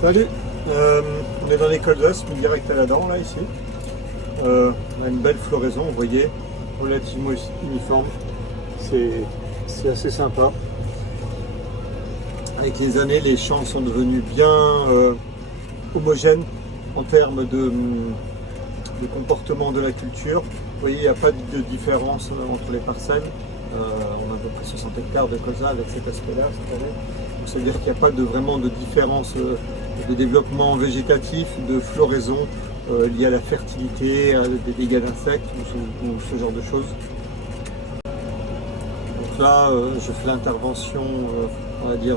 Salut, on est dans les colzas, mais direct à la dent là ici. On a une belle floraison, vous voyez, relativement uniforme. C'est assez sympa. Avec les années, les champs sont devenus bien homogènes en termes de comportement de la culture. Vous voyez, il n'y a pas de différence entre les parcelles. On a à peu près 60 hectares de colza avec cet aspect-là cette année. Donc, c'est-à-dire qu'il n'y a pas vraiment de différence de développement végétatif, de floraison liée à la fertilité, à des dégâts d'insectes ou ce genre de choses. Donc là, je fais l'intervention, on va dire,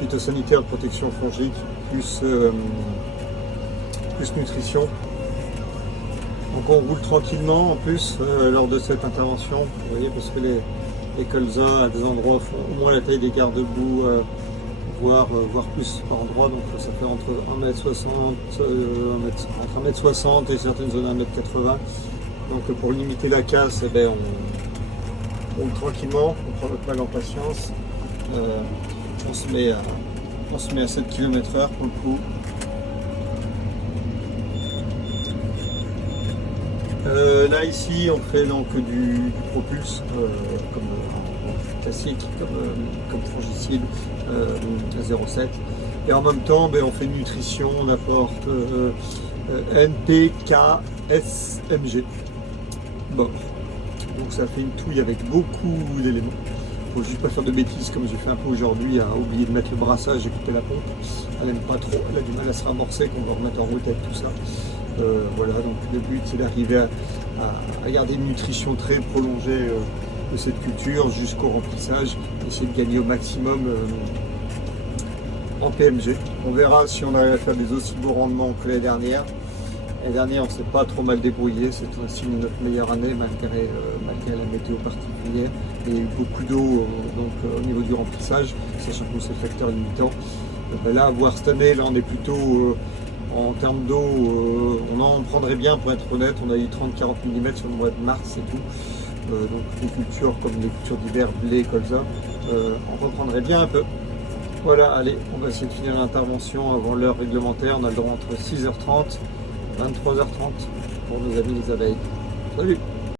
phytosanitaire de protection fongique, plus nutrition. Donc on roule tranquillement en plus lors de cette intervention, vous voyez, parce que les colzas à des endroits font au moins la taille des garde-boue, voire plus par endroit, donc ça fait entre 1m60, entre 1m60 et certaines zones 1m80. Donc pour limiter la casse, eh ben, on roule tranquillement, on prend notre mal en patience, on se met à 7 km/h pour le coup. Là ici on fait donc du propulse comme classique, comme fongicide 0,7 et en même temps on fait une nutrition, on apporte NPK, SMG. Bon, donc ça fait une touille avec beaucoup d'éléments. Il ne faut juste pas faire de bêtises comme j'ai fait un peu aujourd'hui, à oublier de mettre le brassage et couper la pompe. Elle n'aime pas trop, elle a du mal à se ramorcer, qu'on va remettre en route avec tout ça. Voilà, donc le but c'est d'arriver à garder une nutrition très prolongée de cette culture jusqu'au remplissage, essayer de gagner au maximum en PMG. On verra si on arrive à faire des aussi beaux rendements que l'année dernière. L'année dernière on s'est pas trop mal débrouillé, c'est ainsi notre meilleure année malgré la météo particulière. Il y a eu beaucoup d'eau au niveau du remplissage, sachant que c'est le facteur limitant. Là, à voir cette année, là on est plutôt en termes d'eau, on en prendrait bien pour être honnête, on a eu 30-40 mm sur le mois de mars et tout. Donc les cultures comme les cultures d'hiver, blé, colza, on reprendrait bien un peu. Voilà, allez, on va essayer de finir l'intervention avant l'heure réglementaire. On a le droit entre 6h30 et 23h30 pour nos amis les abeilles. Salut!